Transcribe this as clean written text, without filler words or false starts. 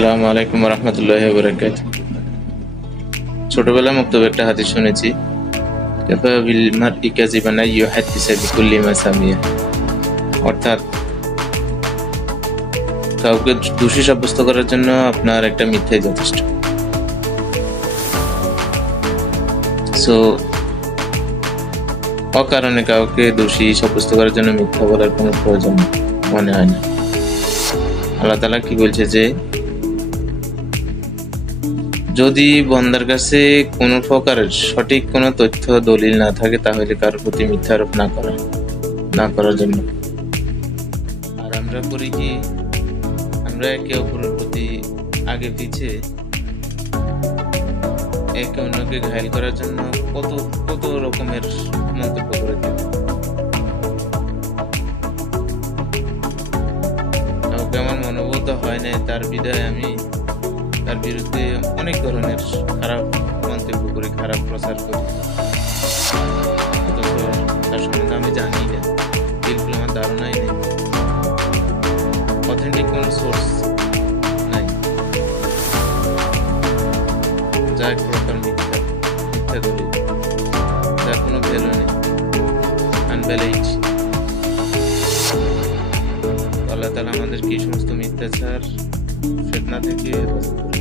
আসসালামু আলাইকুম রহমতুল্লাহি ওয়া বারাকাতুহু। ছোটবেলায় মুক্তবে একটা হাদিস শুনেছি, কাফা বিল মারই কাযিবান আন ইউহাদ্দিসা বিকুল্লি মা সামিয়া। অর্থাৎ কাউকে দোষী সাব্যস্ত করার জন্য আপনার একটা মিথ্যাই যথেষ্ট। সো অকারণে কাউকে দোষী সাব্যস্ত করার জন্য মিথ্যা বলার কোনো প্রয়োজন মনে হয় না। আল্লাহ তাআলা কি বলছে যে যদি বন্দার কাছে কোনো প্রকারের সঠিক কোনো তথ্য দলিল না থাকে তাহলে কারোর প্রতি মিথ্যা আরোপ না করার জন্য। আর আমরা করি কি, আমরা একে অপরের প্রতি আগে পিছে একে অন্যকে ঘায়েল করার জন্য কত কত রকমের মন্তব্য করে থাকি। কাউকে আমার মনোভূত হয় না, তার বিদায় আমি তার বিরুদ্ধে অনেক ধরনের খারাপ মন্তব্য করি, খারাপ প্রচার করি, অথচ তার সম্বন্ধে আমি জানি না, বিলকুল আমার ধারণাই নেই, অথেন্টিক কোনো সোর্স নাই, যা এক প্রকার মিথ্যা দলিল, যার কোনো ভ্যালু নেই, আনভ্যালিড। আল্লাহ তাআলা আমাদেরকে এই সমস্ত মিথ্যাচার ফিতনা থেকে বাঁচান।